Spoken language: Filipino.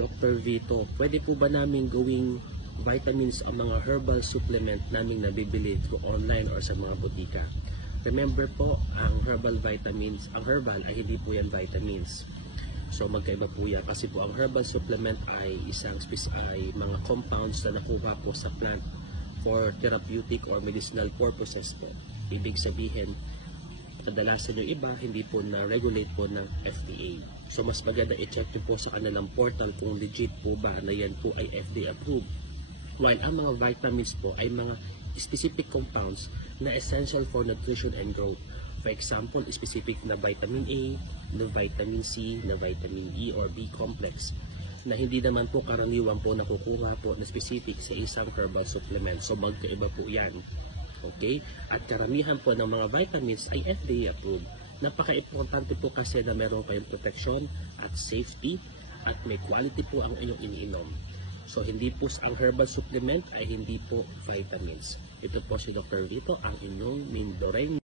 Dr. Vito, pwede po ba namin gawing vitamins ang mga herbal supplement namin nabibili through online or sa mga butika? Remember po, ang herbal vitamins, ang herbal ay hindi po yan vitamins. So magkaiba po yan kasi po ang herbal supplement ay ay mga compounds na nakuha po sa plant for therapeutic or medicinal purposes po. Ibig sabihin, kadalasan yung iba hindi po na-regulate po ng FDA. So mas maganda i-check nyo po sa kanilang portal kung legit po ba na yan po ay FDA approved. While ang mga vitamins po ay mga specific compounds na essential for nutrition and growth. For example, specific na vitamin A, na vitamin C, na vitamin E or B complex na hindi naman po karaniwan po nakukuha po na specific sa isang herbal supplement. So magkaiba po yan. Okay? At karamihan po ng mga vitamins ay FDA approved. Napaka-importante po kasi na meron kayong protection at safety at may quality po ang inyong iniinom. So hindi po ang herbal supplement ay hindi po vitamins. Ito po si Dr. Vito, ang inyong Mindoreng